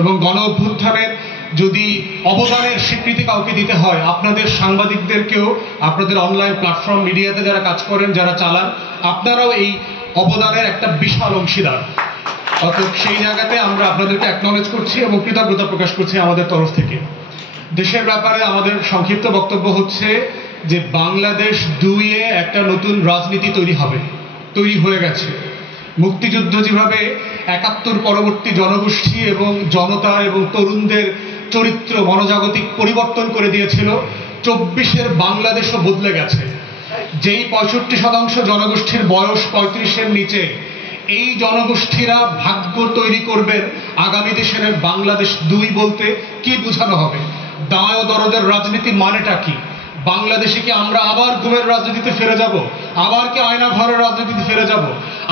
এবং গণ অভ্যুত্থানের যদি অবদানের স্বীকৃতি কাউকে দিতে হয়, আপনাদের সাংবাদিকদেরকেও, আপনাদের অনলাইন প্ল্যাটফর্ম মিডিয়াতে যারা কাজ করেন, যারা চালান, আপনারাও এই অবদানের একটা বিশাল অংশীদার। অর্থাৎ সেই জায়গাতে আমরা আপনাদেরকে অ্যাকনলেজ করছি এবং কৃতজ্ঞতা প্রকাশ করছি আমাদের তরফ থেকে। দেশের ব্যাপারে আমাদের সংক্ষিপ্ত বক্তব্য হচ্ছে যে বাংলাদেশ 2-এ একটা নতুন রাজনীতি তৈরি হয়ে গেছে। মুক্তিযুদ্ধ যেভাবে 71 পরবর্তী জনগোষ্ঠী এবং জনতা এবং তরুণদের চরিত্র মনোজাগতিক পরিবর্তন করে দিয়েছিল, 24-এর বাংলাদেশও বদলে গেছে। যেই 65% জনগোষ্ঠীর বয়স 35-এর নিচে, এই জনগোষ্ঠীরা ভাগ্য তৈরি করবেন আগামী দেশের বাংলাদেশ 2 বলতে কি বোঝানো হবে, দায় ও দরদের রাজনীতি মানেটা কি, বাংলাদেশে কি আমরা আবার ঘুমের রাজনীতিতে ফিরে যাব, আবার কি আয়না ঘরের রাজনীতিতে ফিরে যাব,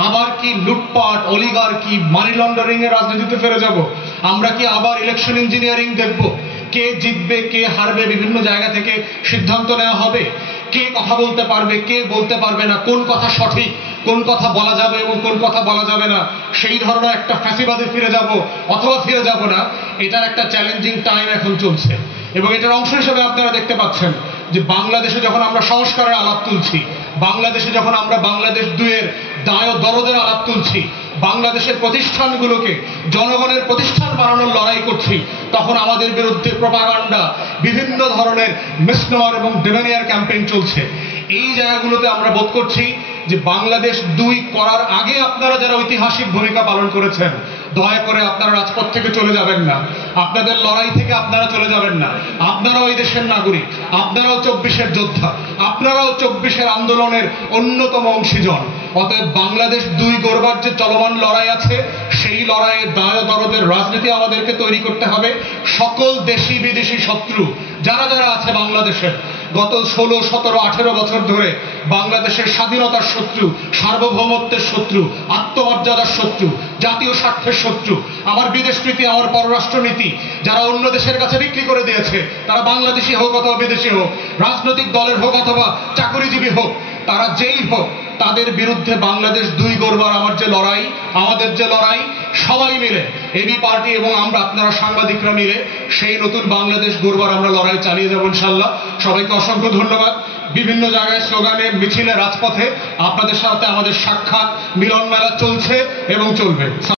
আবার কি লুটপাট অলিগার্কি মানি লন্ডারিং এর রাজনীতিতে ফিরে যাব, আমরা কি আবার ইলেকশন ইঞ্জিনিয়ারিং দেখব, কে জিতবে কে হারবে বিভিন্ন জায়গা থেকে সিদ্ধান্ত নেওয়া হবে, কে কথা বলতে পারবে কে বলতে পারবে না, কোন কথা সঠিক, কোন কথা বলা যাবে এবং কোন কথা বলা যাবে না, সেই ধরনের একটা ফ্যাসিবাদে ফিরে যাব অথবা ফিরে যাব না, এটার একটা চ্যালেঞ্জিং টাইম এখন চলছে। এবং এটার অংশ হিসেবে আপনারা দেখতে পাচ্ছেন যে বাংলাদেশে যখন আমরা সংস্কারের আলাপ তুলছি, বাংলাদেশে যখন আমরা বাংলাদেশ 2-এর দায় ও দরদের আলাপ তুলছি, বাংলাদেশের প্রতিষ্ঠানগুলোকে জনগণের প্রতিষ্ঠান বানানোর লড়াই করছি, তখন আমাদের বিরুদ্ধে প্রপাগান্ডা, বিভিন্ন ধরনের মিসনোয়ার এবং ডেমানিয়ার ক্যাম্পেইন চলছে। এই জায়গাগুলোতে আমরা বোধ করছি যে বাংলাদেশ 2 করার আগে আপনারা যারা ঐতিহাসিক ভূমিকা পালন করেছেন, দয়া করে আপনারা রাজপথ থেকে চলে যাবেন না, আপনাদের লড়াই থেকে আপনারা চলে যাবেন না। আপনারাও এই দেশের নাগরিক, আপনারাও 24-এর যোদ্ধা, আপনারাও 24-এর আন্দোলনের অন্যতম অংশীজন। অতএব বাংলাদেশ 2 গড়বার যে চলমান লড়াই আছে, সেই লড়াইয়ে দায় দরদের রাজনীতি আমাদেরকে তৈরি করতে হবে। সকল দেশি বিদেশি শত্রু যারা যারা আছে বাংলাদেশের, গত 16, 17, 18 বছর ধরে বাংলাদেশের স্বাধীনতার শত্রু, সার্বভৌমত্বের শত্রু, আত্মমর্যাদার শত্রু, জাতীয় স্বার্থের শত্রু, আমার বিদেশ নীতি, আমার পররাষ্ট্রনীতি যারা অন্য দেশের কাছে বিক্রি করে দিয়েছে, তারা বাংলাদেশি হোক অথবা বিদেশি হোক, রাজনৈতিক দলের হোক অথবা চাকরিজীবী হোক, তারা যেই হোক, তাদের বিরুদ্ধে বাংলাদেশ 2 গড়বার আমাদের যে লড়াই, সবাই মিলে এবি পার্টি এবং আমরা, আপনারা সাংবাদিকরা মিলে সেই নতুন বাংলাদেশ গড়বার আমরা লড়াই চালিয়ে যাব ইনশাআল্লাহ। সবাইকে অসংখ্য ধন্যবাদ। বিভিন্ন জায়গায় স্লোগানে, মিছিলে, রাজপথে আপনাদের সাথে আমাদের সাক্ষাৎ, মিলন মেলা চলছে এবং চলবে।